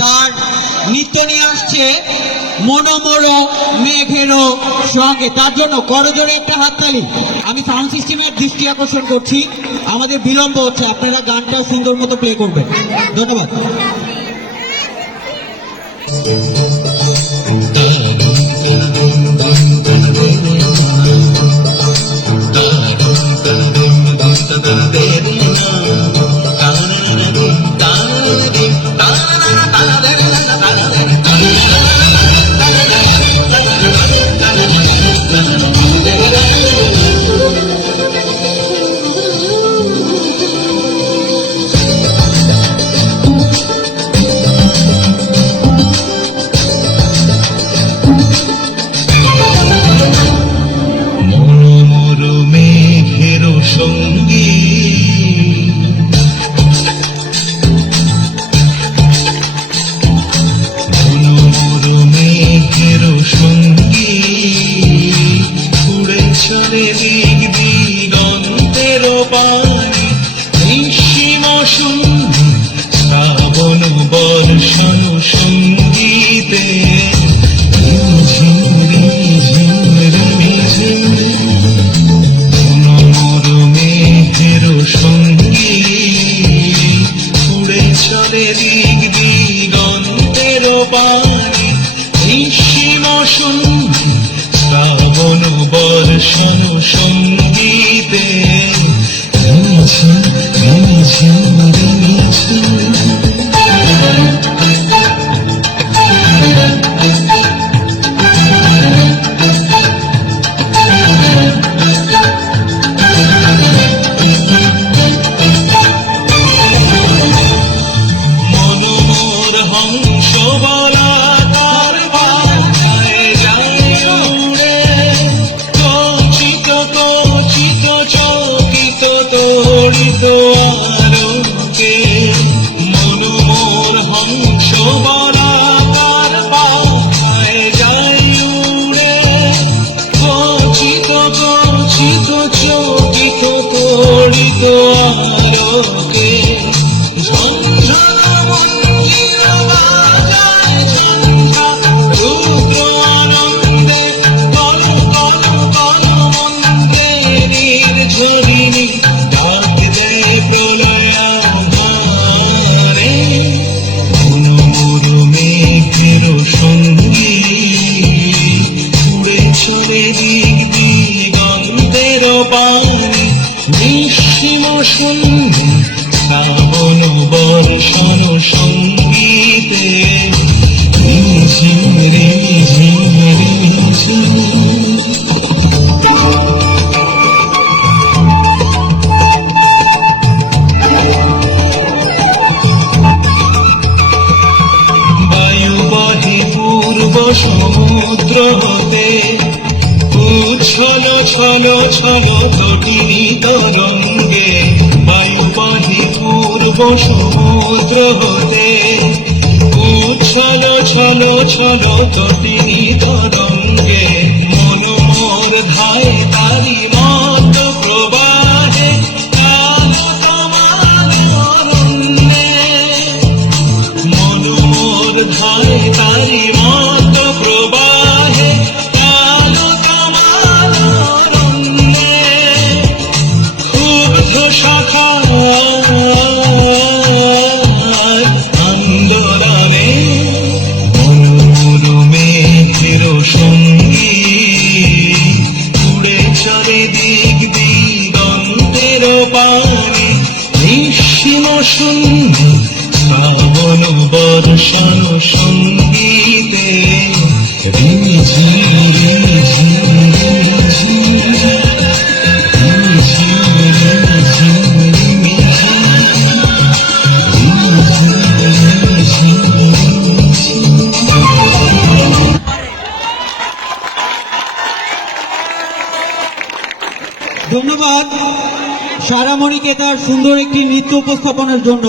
তার নৃত্য নিয়ে আসছে মনোমরো মেঘেরও সঙ্গে। তার জন্য করজোরে একটা হাততালি। আমি সাউন্ড সিস্টেমের দৃষ্টি আকর্ষণ করছি, আমাদের বিলম্ব হচ্ছে, আপনারা গানটাও সুন্দর মতো প্লে করবেন। ধন্যবাদ। শ্রাবণ বর্ষণ সঙ্গীতে মনোমর মেঘের সঙ্গী উড়ে চলে দিক দিগন্তের পানে নিঃসীম সন্ধি শ্রাবণ বর্ষণ সঙ্গীতে মনোমর হংস বলাকার বাধায় যায় উড়ে কচিত কচিত চকিত তড়িত আলোকে। মনোমর হংস বলাকার বাধায় যায় উড়ে কচিত কচিত চকিত তড়িত আলোকে। নিঃসীম সন্ধি শ্রাবণ বর্ষণ সঙ্গীতে ঝিম রে ঝিম রে ঝিম। বায়ুবাহী পূর্ব সমুদ্র হতে ছলো ছলো ছলো তটিনী তরঙ্গে। বায়ুবাহী পূর্ব সমুদ্র হতে ছলো ছলো ছলো তটিনী তরঙ্গে। মনোমর ধায় তারি মত প্রবাহে কালো তোমার অরণ্যে। মনোমর ধায় তারি মত প্রবাহে কালো তোমার অরণ্যে। ক্ষুব্ধ শাখা আন্দোলনে মনোমর মেঘের সঙ্গী উড়ে চলে দিক দিগন্তের পানে নিঃসীম সন্ধি শ্রাবণ বর্ষণ সঙ্গীতে রিঝি রিঝি রিঝি ধন্যবাদ সারামণিকে তার সুন্দর একটি নৃত্য উপস্থাপনের জন্য।